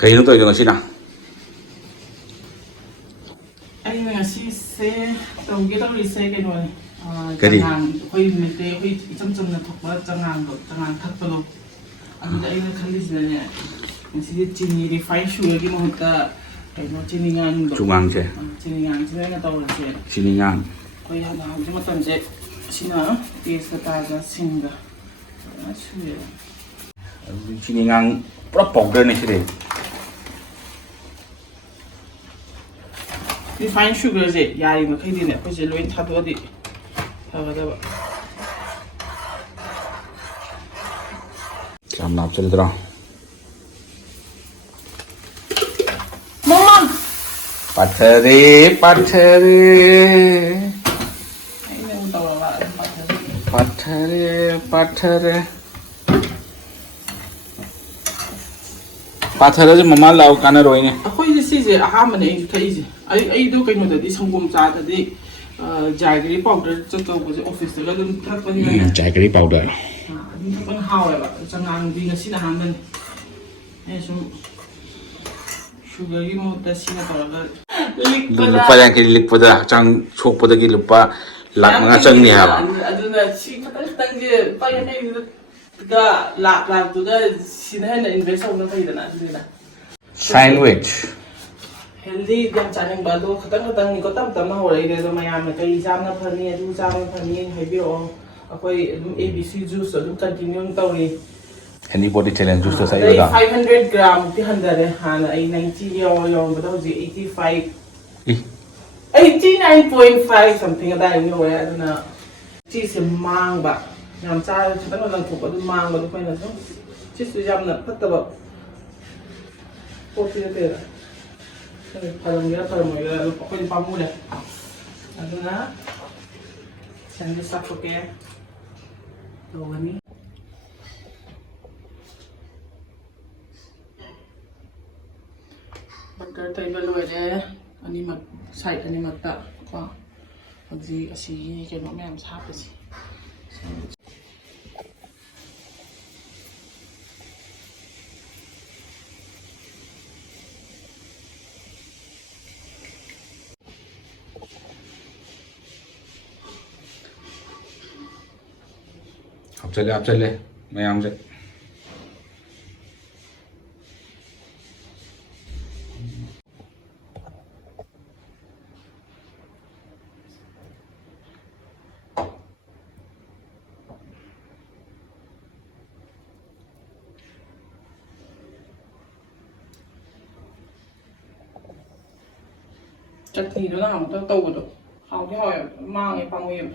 Kayong to yung sina. Ay nga sise tawag kita ulisay kay noon. Kadi. Hoy mite hoy icam-cam na thokba jangang thakpalo. Ang ay na khalis na niya. Kasi chini refined sugar gi mahutta ay no chiningan do. Chungang che. Chiningan sila na tawag siya. Siningan. Hoy hana di matan je sina taste taga singa. Suya. Siningan pura powder ni sila. Refined sugar je yari makai din ko je loin thado di. Thagada ba. Sam nap chal dra. Mom. Pathare. Ay na utawa ba. Pathare. Pathare je mama lau kana roi ne. Ako'y sise ahamane ay kaise. Ay do kay mo dadi sanggom sa dadi jaggery powder chato ko office ta dun thak pani na. Jaggery powder. Dun thak pan hawa ba changang di na sinahaman. Ay so sugar gi mo ta sina paraga. Lupa yang kini pada cang chok pada ki lupa lak mga cang ni ha. Aduna si katang je pa yan ay ga lak tu ga sinahan na invest na kay na dina. Sandwich. Healthy yang chaning ba do katang ni ko tam na horay de do mayam na kay jam na phani adu jam na phani haibio akoi ABC juice adu continue tawri. Anybody challenge juice sa Ay iyo da. 500 gram ti handare hana ay 90 yo ba daw 85 89.5 something ada yung way ano na cheese mang ba ngam cha katang lang ko adu mang ba do pa na so cheese jam na pataba porti na parang lupa ko yung pamula. Ano na? Sandi sa ko kaya. Tawa ni. Burger tayo balo eh. Ani mag side ani magta. Ko. Magzi asi kay mo mayam sa hapis. आप चले मैं आम से Chutney đó nào tao tàu được. Hào cái hỏi mang cái pang em.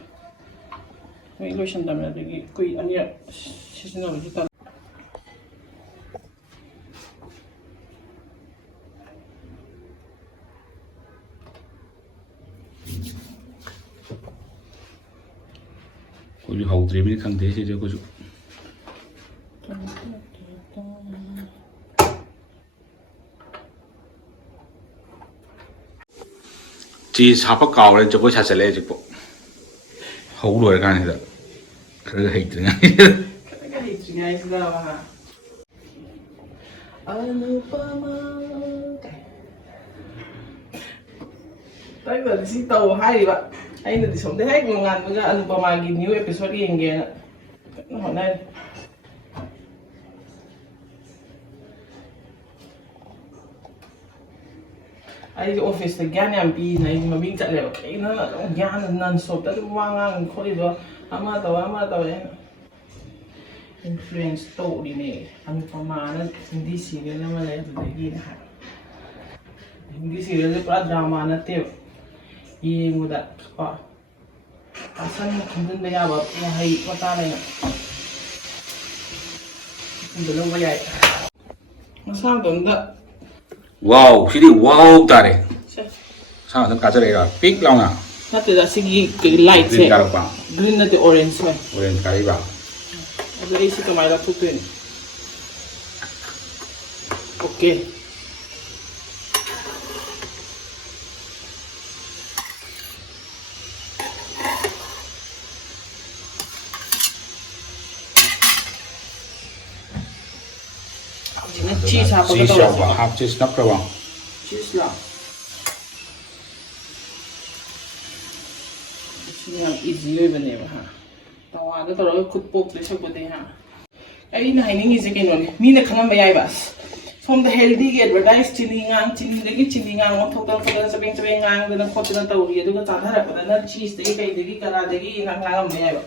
Mấy lối chân đầm là cái quỷ anh nhỉ, xin lỗi chúng ta. कोई how dream नहीं खंडे से जो कुछ चीज हापा कावले जो कुछ चले जो को हाउ लोग का नहीं था 그래도 헤이트냐 Cái gì chuyện này giờ hả? Alabama. Tới giờ si tàu hay đi bạn. Hay là sống tới hết một ngàn với cái Alabama ghi new episode gì nghe nè. Nó hỏi này. Ai office là gan nhầm pi này mà mình chạy lại cái nó là gan là non stop tới mang ngang khó đi rồi. Ama tàu ấy. Influence to din eh. Ang pamana, hindi serial naman eh. Hindi serial eh, para drama na tiyo. Iyan mo da. Asan kung na yaba, mahay mata na yun. Ang dalawang bayay. Masama doon da. wow sini wow tare sao thằng cá chơi rồi pink long à Natin da, sige, light green eh. caro pa Green na ti orange eh. orange kari ba Ada isi kamera tutuin. Okay. cheese happaga cheese tawse yauba half cheese nakraba cheese la sini yang easy oibane ba ha tawa da tawra khut pok le sakode ha ai na hainin ise keno ne mi na khangam yai bas from the healthy ge advertise chini ngang on thok thok da sabeng ngang da khot na tawri adu ga chadhara pada na cheese de kai de kara de ngang ngang me yai ba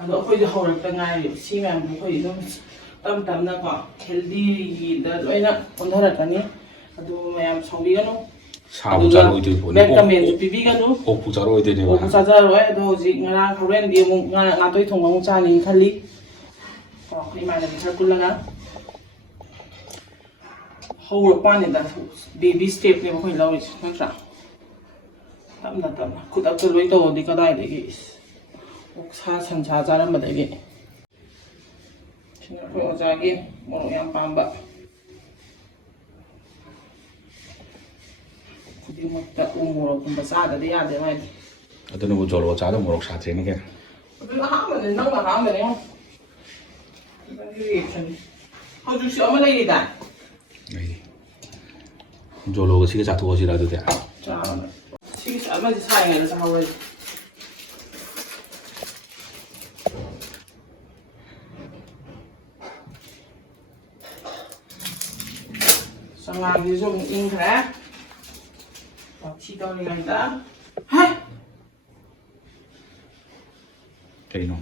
ado khoi de horak ta ngai si mam khoi dum tam na ka healthy gi da loina ondhara kani adu mayam songbi ganu sabu charo oi tu ne comment pibi ganu opu charo oi de o sa ja roi ado ji ngara horen di mu nga toi thong ngong cha ni khali ko khoi ma na bi thar kulanga whole pan in that baby step ne khoi lawi natra tam khut up to loi to di ka dai de gi ok sa san cha ja ram ba de gi sina khoi o ja gi mo yam pamba khudi mo ta mo kum ba sa da de ya de mai adana bu jolo cha da morok sa tre ni ke adu ha ma ne nang ma ha ma ne ba ni reaction how do you ama lai da ai jolo ga si ga cha thu si ra de 자, 지금 얼마지 사용해야 돼서 하고 상하게 좀 인그래 티더리가 있다 하이 cái nó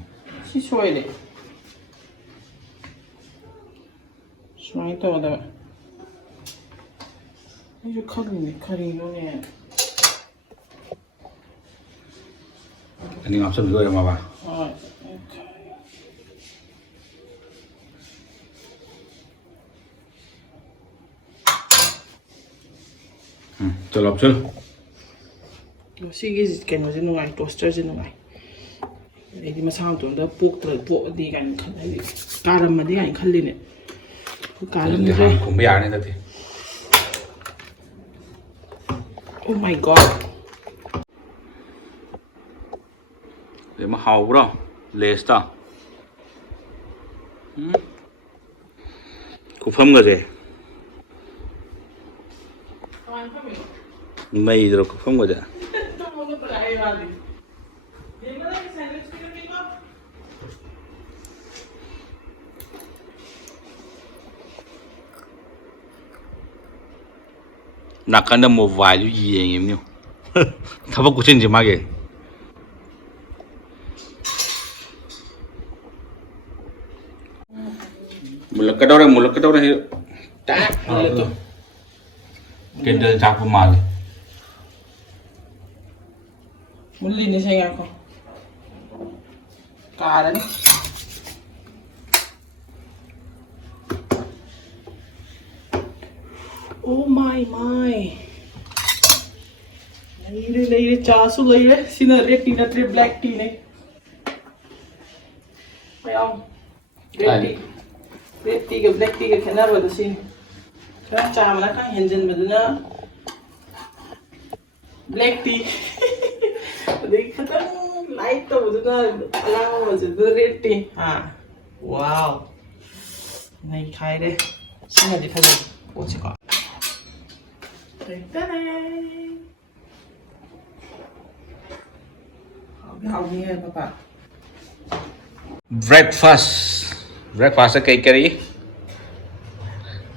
시소야 돼 수많이 떠오다 이거 칼이 너네 anh em làm xong rồi mà bà cho lọc chưa 시계 keno지 nungai toaster nungai 레디 마상 돈다 뽁들 뽁디 간 칸이 까람마디 간 칼리네 그 까람데 cũng bây giờ này thật thì 오 마이 갓 để mà hàu đó lết ta cũng phẩm cái gì mày rồi cũng phẩm cái gì nakanda mo value gì em nhiêu thằng bác cũng gì mà cái mulak ka daw na tak itu kendal jago mal muli ni saya ko karan oh my lấy chasu lấy xin red tea na black tea này phải không red tea red teaกับ black teaกับkhana ba da sin ka cha ma ka henjen ba da black tea đấy khata light to da ala ma da red tea ha wow này khai đấy xin là đi phải bộ chỉ có học như các bạn breakfast cái gì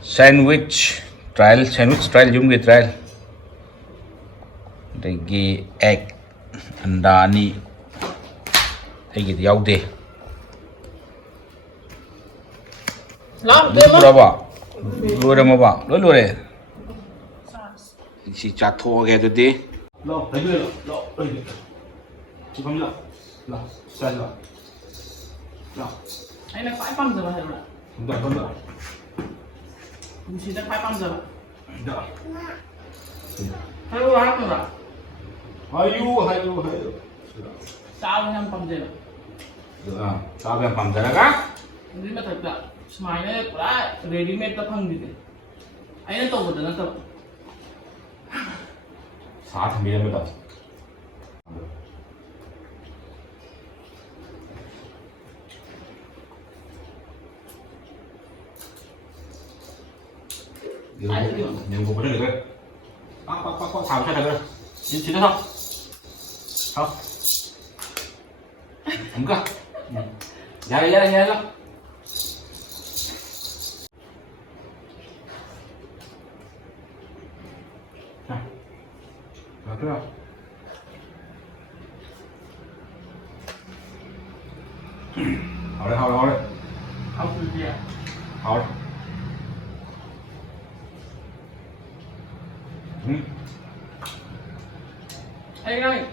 sandwich trial dùng cái trial cái egg anda ni hay cái gì đi làm được berapa lure mau bang lure si jatuh kayak itu deh lo chụp phim lo sai lo anh là phải băm giờ mà hiểu là không được mình chỉ đã phải băm giờ được hay là hát rồi hayu sao anh em băm giờ được à sao bên phòng ra cả nhưng mà thật là smile này của lại ready made tập hăng gì anh nó tàu của nó tập 4 mm 내고 버려 그래. 빡빡빡빡 다 붙여 그래. 진짜 서. 뭔가. 야야야야. 자. 자, 그래.好嘞，好直接。好嘞。哎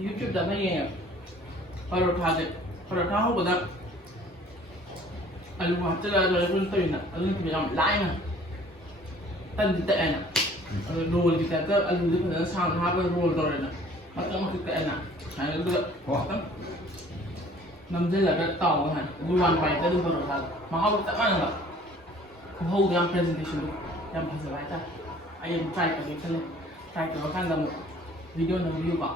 ，YouTube 咱们也परोठा दे परोठा हो बदा आलू हाथ चला जो run तो ना आलू की हम लाइन ना तन दिते ना रोल दिते तो आलू दिते ना साम हाथ पर रोल तो ना मतलब मत दिते ना हां तो नमजे लगा ताऊ है दुआन पे तो दु परोठा मा हाउ तक ना को हो गया प्रेजेंटेशन यम भाषा बाय ता आई एम ट्राई करके चले ट्राई करो kan dam video na review ba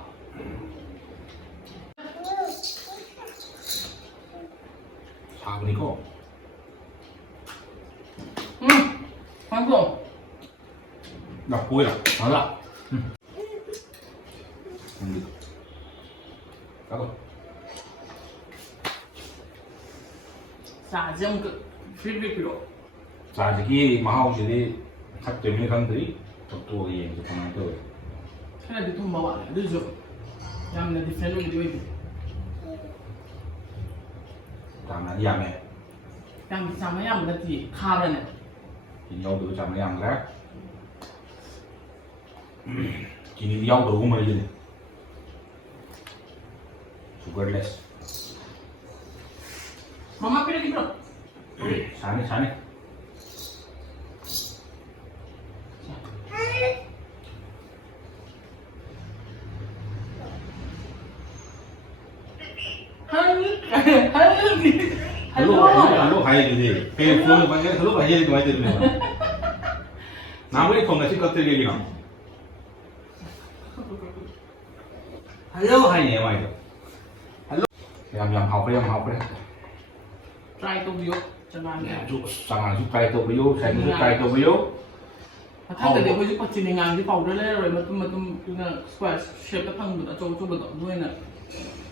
사그리고. 방송 나 보여. 맞아. 가고. 사정 그 필리핀으로 자식이 마하우시리 각 때문에 간들이 또 이제 그만 또. 그래 돈 먹어 늦어 양내 디펜을 되게 장난 이야매. 양 비상만 양 그렇지 카르네 인형도 장난 양래. 기니 양도 우물이네. sugarless. 마마 필리 필요 사네. 할로 가야지. 그냥 폰을 방에 할로 가야지 많이 되는 거야. 나머지 폰가 시끄럽게 얘기나. 할로 가야지 많이 돼. 할로. 양 học 그래. try to view jangan ya 쭉 상한 숙가에 또 비요, 생수 숙가에 또 비요.ถ้าเดี๋ยวเขาจะปัจจุบันงานที่เป่าได้เลยมันคือน่ะ square shape ก็ทั้งหมดโจบด้วยน่ะ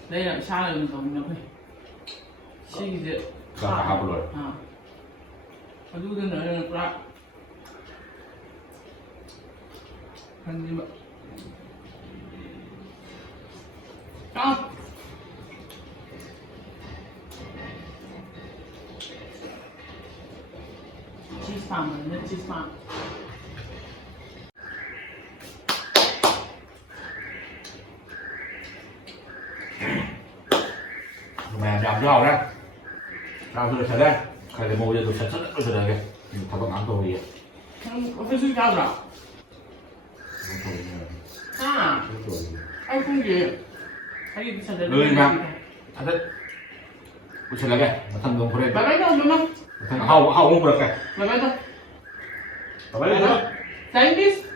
ได้น่ะชาเลยมันตรงนี้เฮ้ยชี้เด็ด 자, 가불러. มาดูกันหน่อยนะครับอันนี้แบบอ้าวชีสฟาร์มเลยชีสฟาร์มmẹ làm rau đó rau tôi sẽ đây khai để mua cho tôi sẽ rất là cái thằng con ăn tôi gì 어떻게 생각하더라? 아, 아이고 이게 자기 미쳤네. người mà thật đấy tôi sẽ là cái thằng đồng khuê Bà bé đâu mà? thằng hậu hậu không được cái Bà bé đâu? bà bé đâu Thank you.